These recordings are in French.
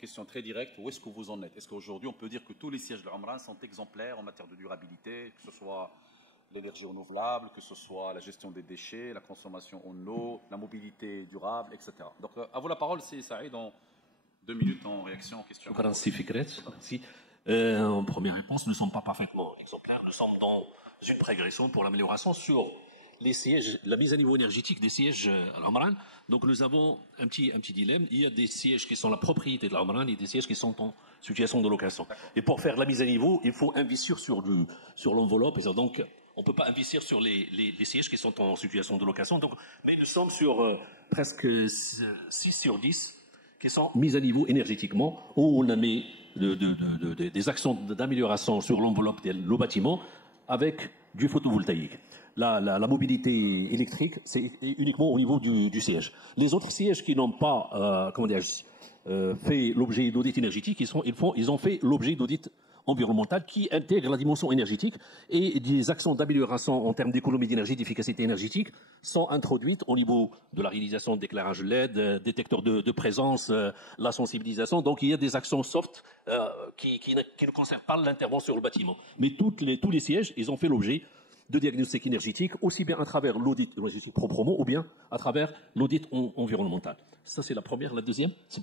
question très directe, où est-ce que vous en êtes? Est-ce qu'aujourd'hui, on peut dire que tous les sièges de l'Umran sont exemplaires en matière de durabilité, que ce soit l'énergie renouvelable, que ce soit la gestion des déchets, la consommation en eau, la mobilité durable, etc. Donc, à vous la parole, c'est Saïd, dans 2 minutes en réaction aux questions. En première réponse, nous ne sommes pas parfaitement exemplaires. Nous sommes dans une progression pour l'amélioration sur les sièges, la mise à niveau énergétique des sièges à l'Umran. Donc nous avons un petit dilemme. Il y a des sièges qui sont la propriété de l'Umran et des sièges qui sont en situation de location. Et pour faire la mise à niveau, il faut investir sur l'enveloppe. Et ça, donc, on ne peut pas investir sur les sièges qui sont en situation de location. Donc, mais nous sommes sur presque 6 sur 10 qui sont mises à niveau énergétiquement, où on a mis des actions d'amélioration sur l'enveloppe du bâtiment avec du photovoltaïque. La mobilité électrique, c'est uniquement au niveau du siège. Les autres sièges qui n'ont pas fait l'objet d'audit énergétique, ils ont fait l'objet d'audit environnemental qui intègre la dimension énergétique, et des actions d'amélioration en termes d'économie d'énergie, d'efficacité énergétique sont introduites au niveau de la réalisation de d'éclairage LED, détecteur de présence, la sensibilisation. Donc il y a des actions soft qui ne concernent pas l'intervention sur le bâtiment. Mais tous les sièges, ils ont fait l'objet de diagnostic énergétique, aussi bien à travers l'audit énergétique proprement, ou bien à travers l'audit environnemental. Ça, c'est la première. La deuxième, c'est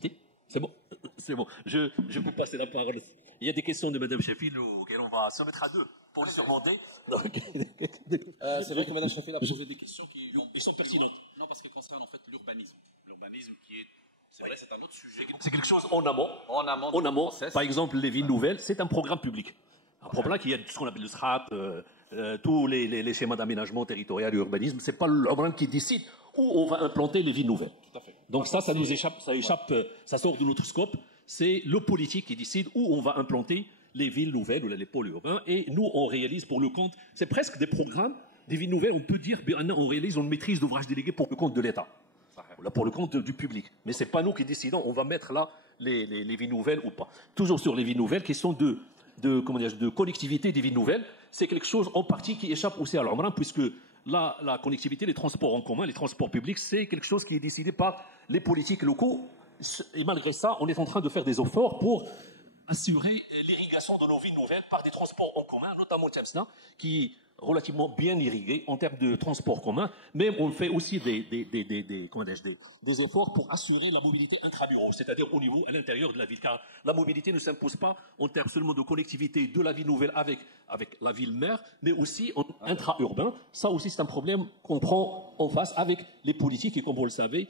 bon. C'est bon. Je peux passer la parole. Il y a des questions de Mme Chafil auxquelles on va se mettre à deux pour les surmonter. C'est vrai que Mme Chafil a posé des questions qui sont pertinentes. Non, parce qu'elles concernent en fait l'urbanisme. L'urbanisme qui est... C'est vrai, c'est un autre sujet. C'est quelque chose en amont. Par exemple, les villes nouvelles, c'est un programme public. Un programme qui a ce qu'on appelle le SRAP, tous les schémas d'aménagement territorial et urbanisme. C'est pas l'Umran qui décide où on va implanter les villes nouvelles. Tout à fait. Donc ça nous échappe, ça sort de notre scope. C'est le politique qui décide où on va implanter les villes nouvelles ou les pôles urbains. Et nous, on réalise pour le compte, c'est presque des programmes, des villes nouvelles, on peut dire, on réalise une maîtrise d'ouvrage délégué pour le compte de l'État. Là, pour le compte du public. Mais c'est pas nous qui décidons, on va mettre là les villes nouvelles ou pas. Toujours sur les villes nouvelles, question de connectivité des villes nouvelles, c'est quelque chose en partie qui échappe aussi à l'Umran, puisque la connectivité, les transports en commun, les transports publics, c'est quelque chose qui est décidé par les politiques locaux. Et malgré ça, on est en train de faire des efforts pour assurer l'irrigation de nos villes nouvelles par des transports en commun, notamment Tchemsna, qui est relativement bien irrigué en termes de transport commun, mais on fait aussi des efforts pour assurer la mobilité intramuros, c'est-à-dire au niveau, à l'intérieur de la ville, car la mobilité ne s'impose pas en termes seulement de connectivité de la ville nouvelle avec la ville mère, mais aussi en intra-urbain. Ça aussi, c'est un problème qu'on prend en face avec les politiques, et comme vous le savez,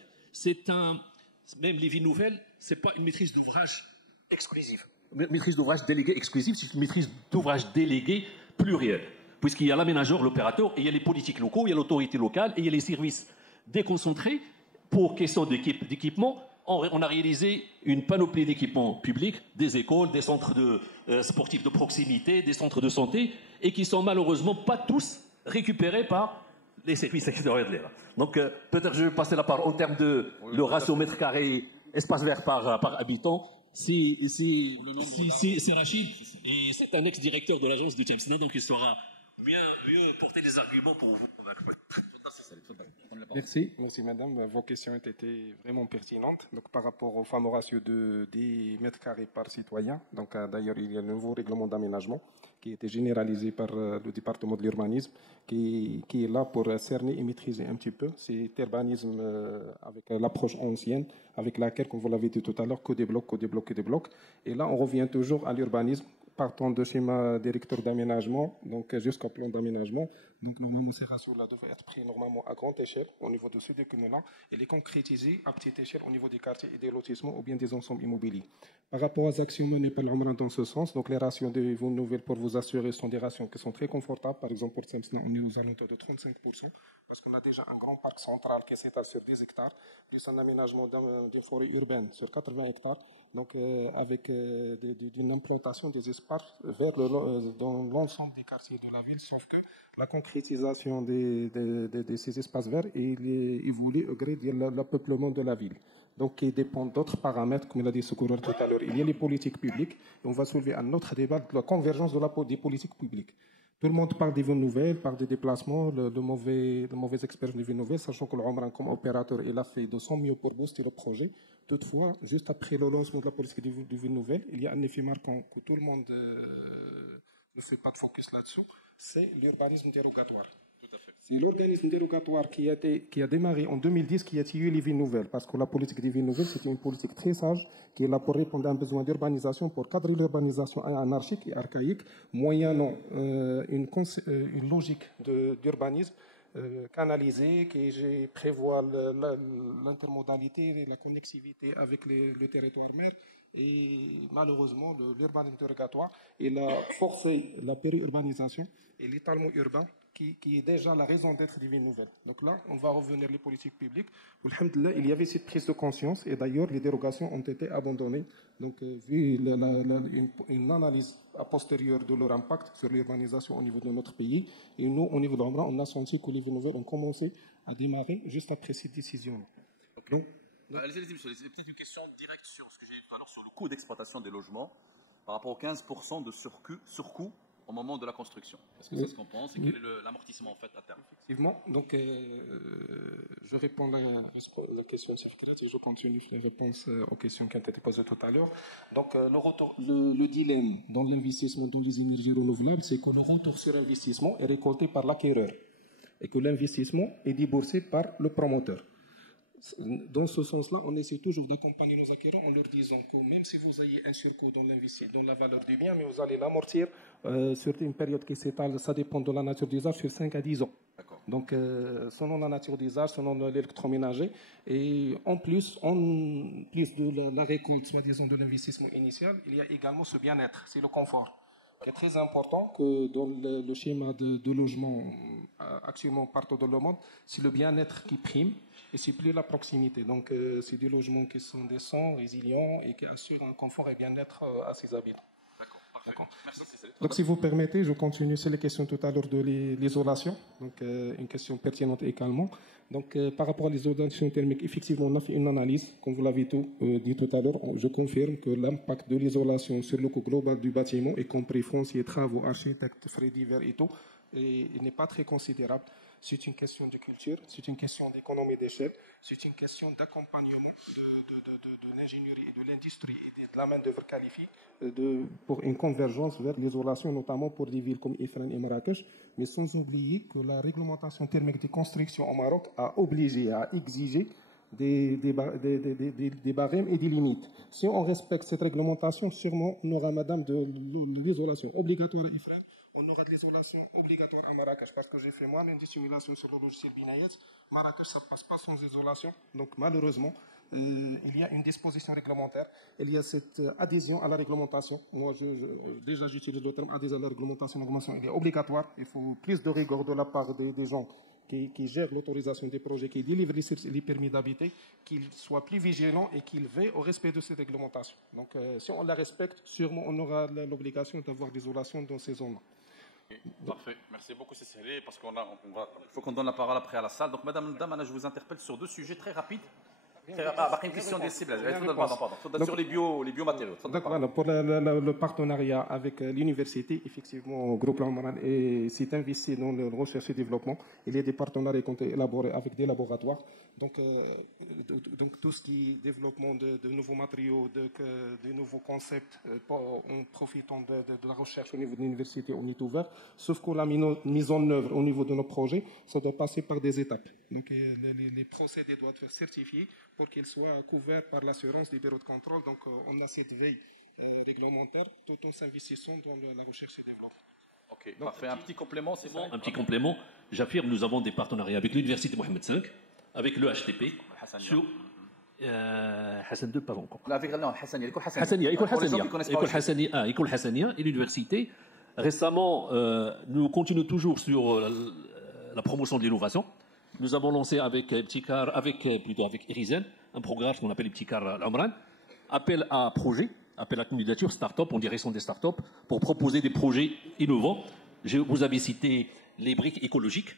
même les villes nouvelles, c'est pas une maîtrise d'ouvrage exclusive. Maîtrise d'ouvrage déléguée exclusive, c'est une maîtrise d'ouvrage déléguée plurielle. Puisqu'il y a l'aménageur, l'opérateur, et il y a les politiques locaux, il y a l'autorité locale, et il y a les services déconcentrés. Pour question d'équipement, on a réalisé une panoplie d'équipements publics, des écoles, des centres sportifs de proximité, des centres de santé, et qui sont malheureusement pas tous récupérés par les services extérieurs de l'État. Donc peut-être je vais passer la parole en termes de le ratio mètre carré espace vert par habitant. C'est Rachid, et c'est un ex-directeur de l'agence de Tchemsna, donc il saura mieux porter des arguments pour vous convaincre. Merci madame. Vos questions ont été vraiment pertinentes. Donc par rapport au fameux ratio de 10 mètres carrés par citoyen, donc d'ailleurs il y a le nouveau règlement d'aménagement qui a été généralisé par le département de l'urbanisme, qui est là pour cerner et maîtriser un petit peu cet urbanisme avec l'approche ancienne, avec laquelle, comme vous l'avez dit tout à l'heure, que des blocs. Et là, on revient toujours à l'urbanisme, partant de schéma directeur d'aménagement, donc jusqu'au plan d'aménagement. Donc normalement, ces ratios-là devraient être pris normalement à grande échelle au niveau de ce document-là et les concrétiser à petite échelle au niveau des quartiers et des lotissements ou bien des ensembles immobiliers. Par rapport aux actions menées par l'Umran dans ce sens, donc les ratios de vos nouvelles pour vous assurer sont des ratios qui sont très confortables. Par exemple, pour Tchemsna, on est aux alentours de 35%, parce qu'on a déjà un grand parc central qui s'étale sur 10 hectares, plus un aménagement d'une forêt urbaine sur 80 hectares, donc avec une implantation des espaces verts dans l'ensemble des quartiers de la ville, sauf que la concrétisation de ces espaces verts est évolue au gré de l'apeuplement de la ville. Donc, qui dépend d'autres paramètres, comme l'a dit Secoureur tout à l'heure. Il y a les politiques publiques, et on va soulever un autre débat de la convergence des politiques publiques. Tout le monde parle des villes nouvelles, parle des déplacements, de mauvais expériences des villes nouvelles, sachant que le Umran, comme opérateur, il a fait de son mieux pour booster le projet, Toutefois, juste après le lancement de la politique de ville nouvelle, il y a un effet marquant que tout le monde ne fait pas de focus là-dessus, c'est l'urbanisme dérogatoire. C'est l'organisme dérogatoire qui a démarré en 2010 qui a tué les villes nouvelles, parce que la politique des villes nouvelles, c'était une politique très sage, qui est là pour répondre à un besoin d'urbanisation, pour cadrer l'urbanisation anarchique et archaïque, moyennant une logique d'urbanisme canalisée, qui prévoit l'intermodalité, la connexivité avec le territoire mère. Et malheureusement, l'urbanisme dérogatoire, il a forcé la périurbanisation et l'étalement urbain, qui est déjà la raison d'être des villes nouvelles. Donc là, on va revenir les politiques publiques. Alhamdulillah, il y avait cette prise de conscience et d'ailleurs, les dérogations ont été abandonnées. Donc, vu une analyse a posteriori de leur impact sur l'urbanisation au niveau de notre pays, et nous, au niveau de l'Omra, on a senti que les villes nouvelles ont commencé à démarrer juste après cette décision. Okay. Allez-y, monsieur. C'est peut-être une question directe sur ce que j'ai dit tout à l'heure, sur le coût d'exploitation des logements par rapport aux 15% de surcoût au moment de la construction. Est-ce que c'est ce qu'on pense et quel est l'amortissement en fait à terme? Effectivement. Donc, je réponds à la question de Safkrat et je continue les réponses aux questions qui ont été posées tout à l'heure. Donc, le dilemme dans l'investissement dans les énergies renouvelables, c'est que le retour sur investissement est récolté par l'acquéreur et que l'investissement est déboursé par le promoteur. Dans ce sens-là, on essaie toujours d'accompagner nos acquéreurs en leur disant que même si vous ayez un surcoût dans la valeur du bien, mais vous allez l'amortir sur une période qui s'étale, ça dépend de la nature d'usage, sur 5 à 10 ans. Donc, selon la nature d'usage, selon l'électroménager, et en plus de la récolte, soi-disant, de l'investissement initial, il y a également ce bien-être, c'est le confort. Il est très important que dans le schéma de logement actuellement partout dans le monde, c'est le bien-être qui prime et c'est plus la proximité. Donc, c'est des logements qui sont décents, résilients et qui assurent un confort et bien-être à ses habitants. D'accord. Merci. Donc, si vous permettez, je continue. C'est les questions tout à l'heure de l'isolation. Donc, une question pertinente également. Donc, par rapport à l'isolation thermique, effectivement, on a fait une analyse, comme vous l'avez dit tout à l'heure. Je confirme que l'impact de l'isolation sur le coût global du bâtiment, y compris foncier, travaux, architectes, frais divers et tout, n'est pas très considérable. C'est une question de culture, c'est une question d'économie d'échelle, c'est une question d'accompagnement de l'ingénierie et de l'industrie et de la main-d'œuvre qualifiée pour une convergence vers l'isolation, notamment pour des villes comme Ifrane et Marrakech, mais sans oublier que la réglementation thermique des constructions au Maroc a obligé, a exigé des barèmes et des limites. Si on respecte cette réglementation, sûrement on aura, madame, de l'isolation obligatoire à Ifrane. On aura de l'isolation obligatoire à Marrakech parce que j'ai fait moi-même des simulations sur le logiciel Binayet. Marrakech, ça ne passe pas sans isolation. Donc, malheureusement, il y a une disposition réglementaire. Il y a cette adhésion à la réglementation. Moi, déjà, j'utilise le terme adhésion à la réglementation. La réglementation, elle est obligatoire. Il faut plus de rigueur de la part des gens qui gèrent l'autorisation des projets, qui délivrent les permis d'habiter, qu'ils soient plus vigilants et qu'ils veillent au respect de cette réglementation. Donc, si on la respecte, sûrement, on aura l'obligation d'avoir l'isolation dans ces zones-là. Parfait. Merci beaucoup, Cécile, parce il faut qu'on donne la parole après à la salle. Donc, Madame Ndamana, je vous interpelle sur 2 sujets très rapides. Une question des cibles. Pardon. Sur les biomatériaux. Voilà, pour le partenariat avec l'université, effectivement, le groupe Lamran s'est investi dans la recherche et développement. Il y a des partenariats qui ont été élaborés avec des laboratoires. Donc tout ce qui est développement de nouveaux matériaux, de nouveaux concepts, en profitant de la recherche au niveau de l'université, on est ouvert. Sauf que la mise en œuvre au niveau de nos projets, ça doit passer par des étapes. Donc les procédés doivent être certifiés pour qu'ils soient couverts par l'assurance des bureaux de contrôle. Donc, on a cette veille réglementaire tout en s'investissant dans la recherche et le développement. Ok, donc, parfait. Un petit complément, c'est bon. Un petit complément. J'affirme, nous avons des partenariats avec l'Université Mohamed V, avec le HTP, sur... Hassan II, pas encore. École Hassania et l'université. Récemment, nous continuons toujours sur la promotion de l'innovation. Nous avons lancé avec Erizen un programme qu'on appelle Ibtikar Al-Omran, appel à projet, appel à candidature, start-up, en direction des start-up, pour proposer des projets innovants. Vous avez cité les briques écologiques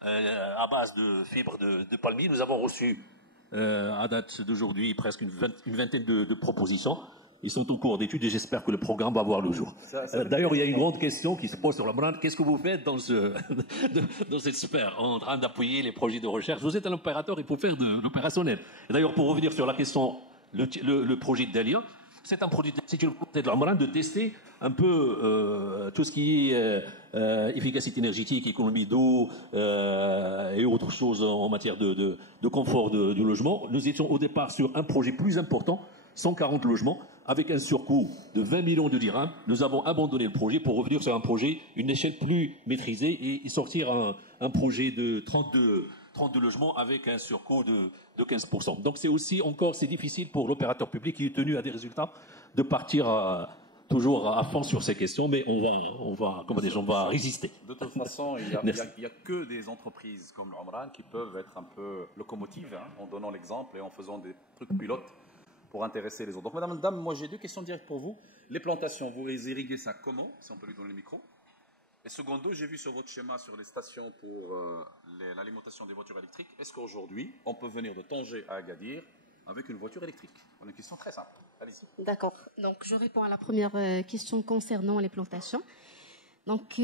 à base de fibres de palmier. Nous avons reçu, à date d'aujourd'hui, presque une vingtaine de propositions. Ils sont en cours d'études et j'espère que le programme va voir le jour. D'ailleurs, il y a une grande question qui se pose sur la brand. Qu'est-ce que vous faites dans cette sphère en train d'appuyer les projets de recherche? Vous êtes un opérateur, il faut faire de l'opérationnel. D'ailleurs, pour revenir sur la question le projet de Dalia, c'est une volonté de l'Amran de tester un peu tout ce qui est efficacité énergétique, économie d'eau et autres choses en matière de confort du logement. Nous étions au départ sur un projet plus important, 140 logements, avec un surcoût de 20 millions de dirhams. Nous avons abandonné le projet pour revenir sur un projet, une échelle plus maîtrisée et sortir un projet de 32 logements avec un surcoût de 15%. Donc c'est difficile pour l'opérateur public qui est tenu à des résultats de partir toujours à fond sur ces questions, mais on va résister. De toute façon, il n'y a que des entreprises comme l'Omran qui peuvent être un peu locomotives, en donnant l'exemple et en faisant des trucs pilotes pour intéresser les autres. Donc, madame, moi j'ai 2 questions directes pour vous. Les plantations, vous les irriguez ça comment, si on peut lui donner le micro? Et secondo, j'ai vu sur votre schéma sur les stations pour l'alimentation des voitures électriques, est-ce qu'aujourd'hui, on peut venir de Tanger à Agadir avec une voiture électrique? On a une question très simple. Allez-y. D'accord. Donc, je réponds à la première question concernant les plantations. Donc,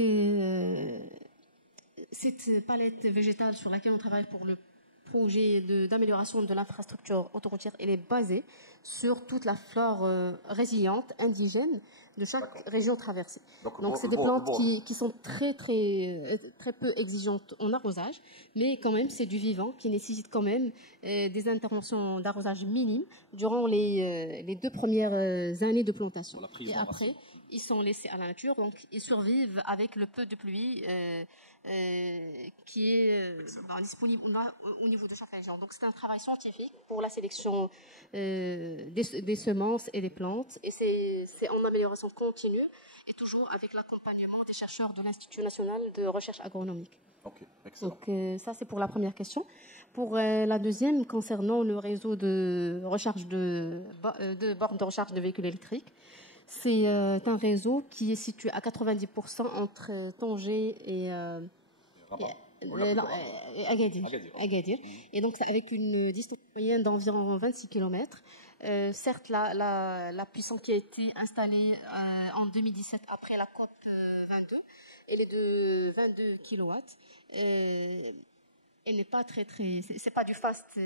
cette palette végétale sur laquelle on travaille pour le projet d'amélioration de l'infrastructure autoroutière, elle est basée sur toute la flore résiliente, indigène de chaque région traversée. Donc c'est des plantes qui sont très peu exigeantes en arrosage, mais quand même c'est du vivant qui nécessite quand même des interventions d'arrosage minimes durant les 2 premières années de plantation. Et après, ils sont laissés à la nature, donc ils survivent avec le peu de pluie qui est disponible au niveau de chaque région. Donc c'est un travail scientifique pour la sélection des semences et des plantes, et c'est en amélioration continue et toujours avec l'accompagnement des chercheurs de l'Institut national de recherche agronomique. Ok, excellent. Donc ça c'est pour la première question. Pour la deuxième, concernant le réseau de recharge de bornes de recharge de véhicules électriques, c'est un réseau qui est situé à 90% entre Tanger et Agadir. Et donc, avec une distance moyenne d'environ 26 km. Certes, la puissance qui a été installée en 2017 après la COP 22, elle est de 22 kW. Elle n'est pas c'est pas du fast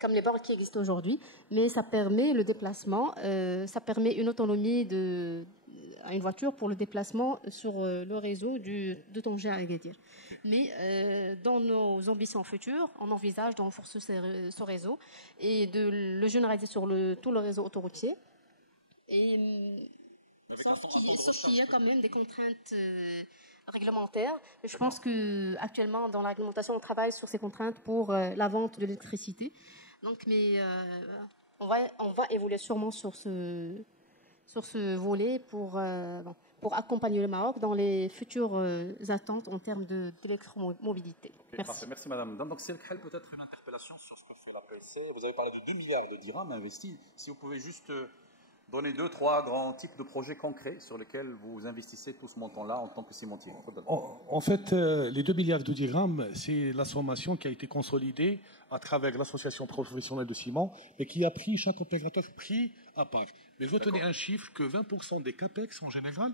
comme les bornes qui existent aujourd'hui, mais ça permet le déplacement, ça permet une autonomie à une voiture pour le déplacement sur le réseau de Tanger à Agadir. Mais dans nos ambitions futures, on envisage de renforcer ce réseau et de le généraliser sur tout le réseau autoroutier. Et sauf qu'il y a quand même des contraintes réglementaires. Je pense qu'actuellement, dans la réglementation, on travaille sur ces contraintes pour la vente de l'électricité. Donc, mais on va évoluer sûrement sur ce volet pour accompagner le Maroc dans les futures attentes en termes d'électromobilité. Okay, merci. Parfait. Merci Madame. Donc, c'est peut-être une interpellation sur ce que fait la PSC. Vous avez parlé de 2 milliards de dirhams investis. Si vous pouvez juste donner 2-3 grands types de projets concrets sur lesquels vous investissez tout ce montant-là en tant que cimentier. En fait, les 2 milliards de dirhams, c'est la sommation qui a été consolidée à travers l'association professionnelle de ciment, mais qui a pris chaque opérateur pris à part. Mais je veux tenir un chiffre que 20% des CAPEX en général,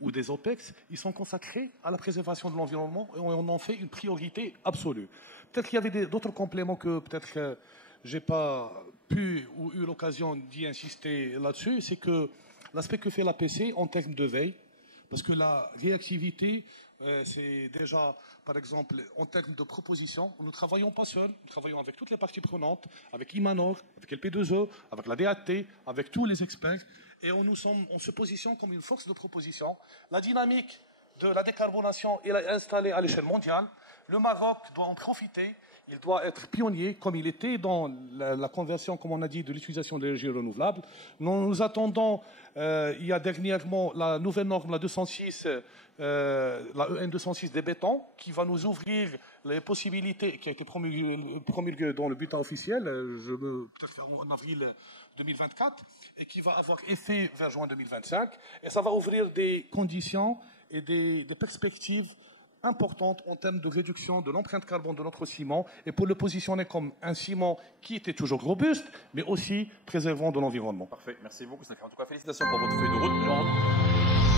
ou des OPEX, ils sont consacrés à la préservation de l'environnement et on en fait une priorité absolue. Peut-être qu'il y avait d'autres compléments que peut-être j'ai pas pu ou eu l'occasion d'y insister là-dessus, c'est que l'aspect que fait l'APC en termes de veille, parce que la réactivité, c'est déjà, par exemple, en termes de propositions, nous ne travaillons pas seuls, nous travaillons avec toutes les parties prenantes, avec Imanor, avec LP2E, avec la DAT, avec tous les experts, et on se positionne comme une force de proposition. La dynamique de la décarbonation est installée à l'échelle mondiale. Le Maroc doit en profiter. Il doit être pionnier, comme il était dans la conversion, comme on a dit, de l'utilisation de l'énergie renouvelable. Nous attendons, il y a dernièrement la nouvelle norme, la 206, la EN 206 des bétons, qui va nous ouvrir les possibilités, qui a été promulguée dans le bulletin officiel, peut-être en avril 2024, et qui va avoir effet vers juin 2025. Et ça va ouvrir des conditions et des perspectives importante en termes de réduction de l'empreinte carbone de notre ciment et pour le positionner comme un ciment qui était toujours robuste, mais aussi préservant de l'environnement. Parfait, merci beaucoup. En tout cas, félicitations pour votre feuille de route.